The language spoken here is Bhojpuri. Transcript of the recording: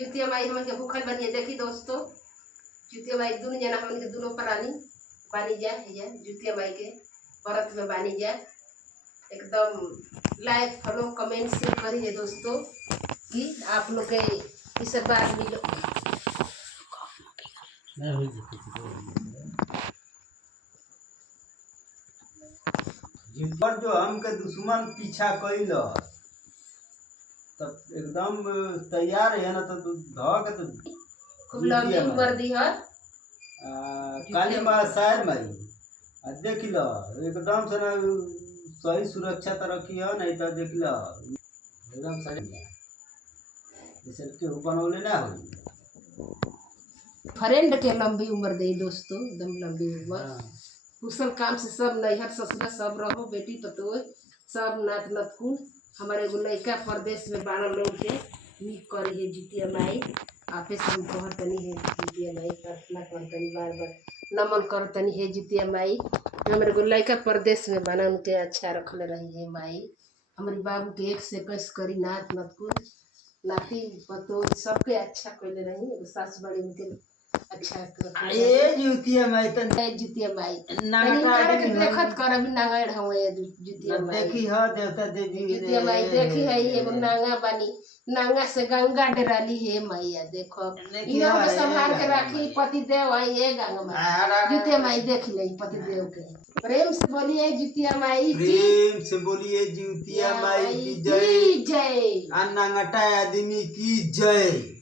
जुतिया माई हमन के भूखल बनिए। देखी दोस्तों जुतिया माई दोनों जना हमन के दोनों प्राणी बानी जा जुतिया माई के व्रत में बानी जा। एकदम लाइक फॉलो कमेंट शेयर करिए दोस्तों कि आप लोग के इस बार मिलो। जिन जो हमके दुश्मन पीछा कैल तब एकदम तैयार है ना, तो धो के तो खूब लंबी उम्र दी है काली माँ शायर माई देख लो एकदम से ना सही सुरक्षा तो रखी है, नहीं तो देख लो एकदम सही जैसे के बनौले ना हो। फ्रेंड के लंबी उम्र दे दोस्तों, एकदम लंबी उम्र। कुशल काम से सब नैहर ससुरा सब रहो, बेटी पतोह सब नात नतकुन। हमारे एगो लड़का प्रदेश में बारह लोग के नीक करी है जुतिया माई। आपे से हम कहतनी है जुतिया माई, प्रार्थना करतनी बार बार नमन करतनी है जुतिया माई। हमारे एगो लड़का प्रदेश में बना, उनके अच्छा रखले रही है माई। हमारे बाबू के एक से कस करी नात नतकुन नाती पतोह सबके अच्छा कैले रही। एगो सास बड़ी उनके अच्छा ए जुतिया माई तो जुतिया माई नाटा देखत कर अभी नांगड़ हवे जुतिया माई। देखी ह देवता देवी जुतिया माई देखी है एगो नांगा बानी, नांगा से गंगा डराली है मैया। देखो इनो के संभाल के राखी पति देव है ये गंगा माई। जुतिया माई देख ले पति देव के। प्रेम से बोलिए जुतिया माई, प्रेम से बोलिए जुतिया माई की जय जय। अन्ना आदमी की जय।